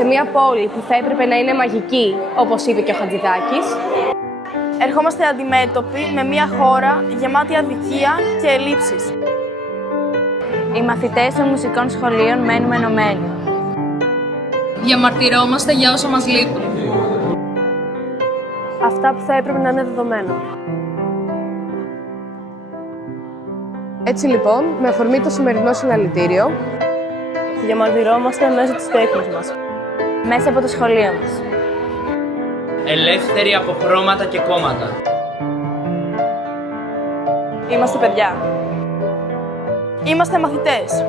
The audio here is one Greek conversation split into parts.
σε μια πόλη που θα έπρεπε να είναι μαγική, όπως είπε και ο Χατζηδάκης, ερχόμαστε αντιμέτωποι με μια χώρα γεμάτη αδικία και ελλείψεις. Οι μαθητές των μουσικών σχολείων μένουμε ενωμένοι. Διαμαρτυρόμαστε για όσα μας λείπουν. Αυτά που θα έπρεπε να είναι δεδομένα. Έτσι λοιπόν, με αφορμή το σημερινό συλλαλητήριο, Διαμαρτυρόμαστε μέσω της τέχνης μας. Μέσα από το σχολείο μας. Ελεύθεροι από χρώματα και κόμματα. Είμαστε παιδιά. Είμαστε μαθητές.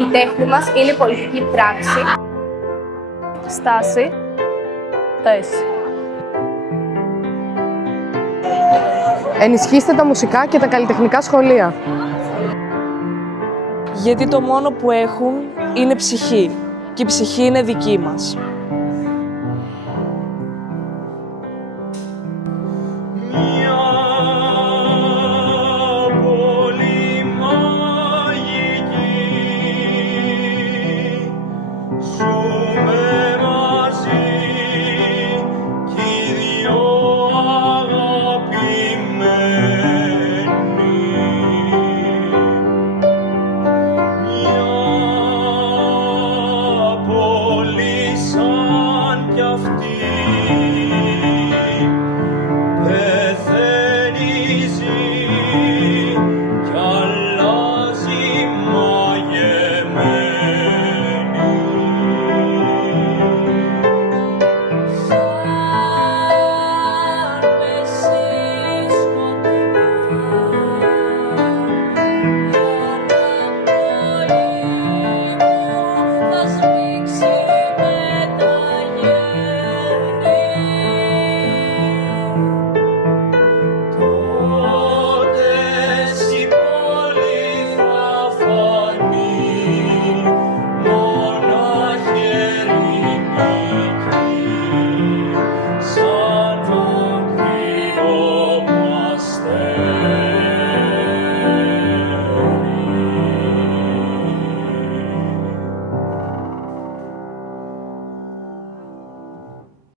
η τέχνη μας είναι πολιτική πράξη, Στάση. Θέση. ενισχύστε τα μουσικά και τα καλλιτεχνικά σχολεία. Γιατί το μόνο που έχουν είναι ψυχή και η ψυχή είναι δική μας.